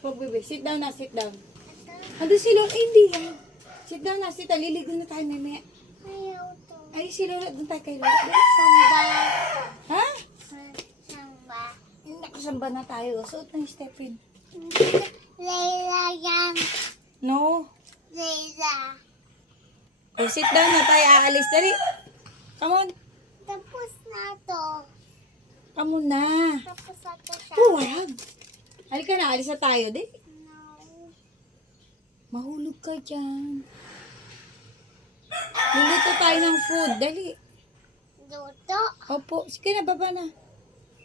Pag bebe, sit down na, sit down. Ando si Lola, ay hindi yan. Sit down na, sit down. Liligo na tayo mamaya. Ayaw to. Ay, si Lola, doon tayo kay Lola. Dali. Samba. Ha? Samba. Nakasamba na tayo. Suot na yung Stephen. Layla yan. No. Layla. Oh, sit down na tayo. Aalis. Dali. Come on. Tapos na to. Come on na. Tapos na to siya. Huwag. Halika na. Alis na tayo. Dali. No. Mahulog ka dyan. Luluto tayo ng food. Dali. Luto. Opo. Sige na, baba na.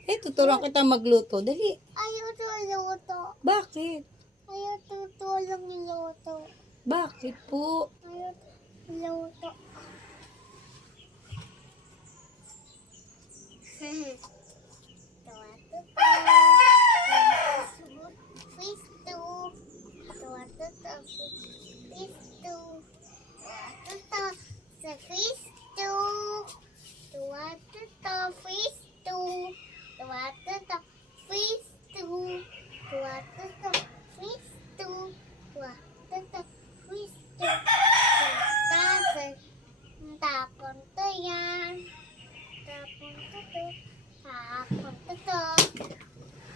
Eh, tuturuan kita magluto. Dali. Ayaw to luto. Bakit? Ayaw tutulong luto. Bakit po? Ayaw luto. Tapon to yan. Tapon to to. Tapon to to.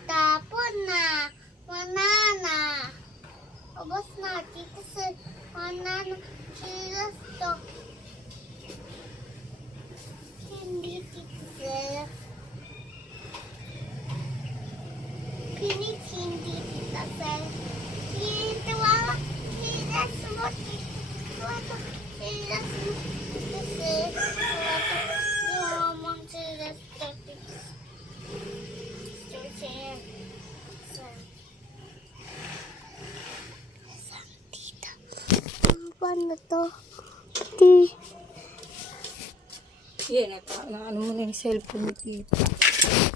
Tapon na. Wala na. Ubos na. Dito sa wala na. Silas to. Hindi dito sa. Pinit hindi dito sa. Dito wala. Silas mo. Dito wala. Silas mo. Kasi wala. Yung silas to. Paano to? Yan, ano mo na yung cellphone ni Tita.